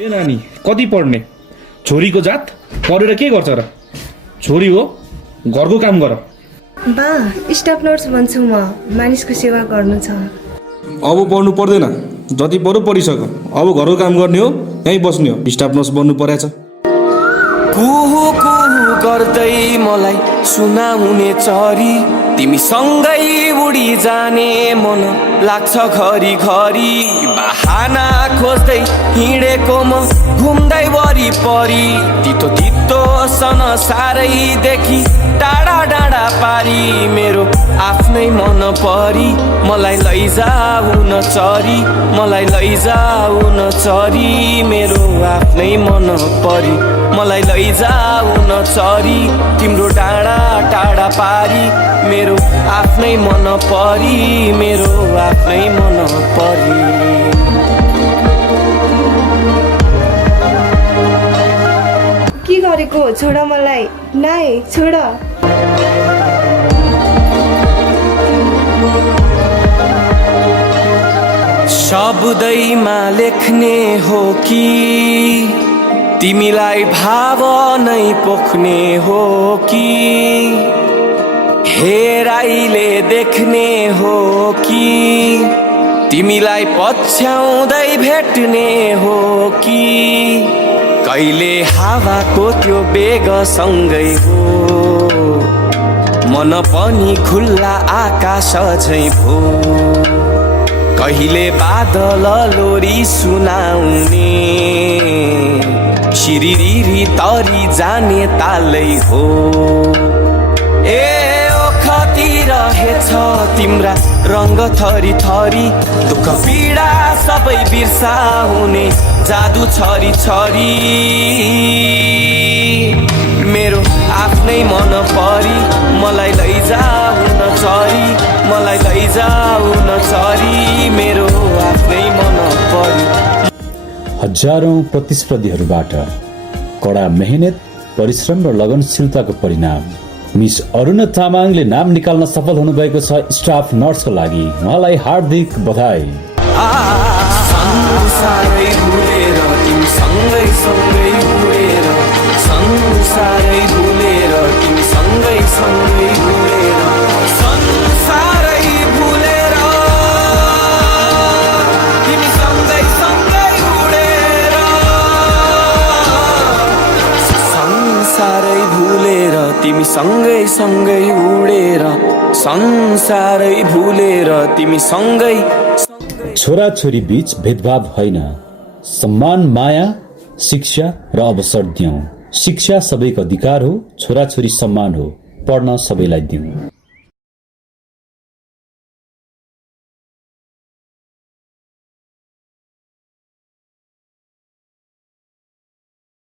ए नानी कति पढ्ने छोरीको जात पढेर के गर्छ र छोरी हो घरको काम गर बा स्टाफ नर्स भन्छु म मानिसको सेवा गर्नु छ अब पढ्नु पर्दैन जति पढ्यो पढिसक्यो अब घरको काम गर्ने हो यहीँ बस्ने हो स्टाफ नर्स बन्नु परेछ कुहु कुहु गर्दै मलाई सुनाउने चरी तिमी सँगै उडी जाने मन लाग्छ घरी घरी बहाना खोज्दै हिँडेको म घुम्दै वरिपरि तितो तितो सन सारै देखि टाढा डाँडा पारी मेरो आफ्नै मन परी मलाई लैजाऊ न चरी मलाई लैजाऊ न चरी मेरो आफ्नै मन परी मलाई लैजाऊ न चरी तिम्रो डाँडा टाढा पारी मेरो आफ्नै मन परी मेरो आफ्नै मन परी के गरेको छोड मलाई नाइ छोड शब्दैमा लेख्ने हो कि तिमीलाई भाव नै पोख्ने हो कि हेराइले देख्ने हो कि तिमीलाई पछ्याउँदै भेट्ने हो कि कहिले हावाको त्यो बेगसँगै हो मन पनि खुल्ला आकाश झैँ भो कहिले बादल लोरी सुनाउने शिरिरी तरी जाने तालै हो ए ओखती रहेछ तिम्रा रङ्ग थरी थरी दुःख पीडा सबै बिर्साउने जादु छरी छरी मेरो आफ्नै मन परी मलाई लैजाऊ न चरी मलाई लैजाऊ न चरी मेरो आफ्नै मन परी हजारौं प्रतिस्पर्धीहरूबाट कडा मेहनत परिश्रम र लगनशीलताको परिणाम मिस अरुणा तामाङले नाम निकाल्न सफल हुनुभएको छ स्टाफ नर्सको लागि उहाँलाई हार्दिक बधाई संसारै भुलेर तिमी सँगै सँगै उडेर संसारै भुलेर तिमी सँगै सँगै उडेर संसारै भुलेर तिमी सँगै सँगै उडेर संसारै भुलेर तिमी सँगै सँगै उडेर संसारै भुलेर तिमी सँगै छोरा छोरी बीच भेदभाव होइन सम्मान माया शिक्षा र अवसर दियौं शिक्षा सबैको अधिकार हो छोरा छोरी सम्मान हो पढ्न सबैलाई दिउँ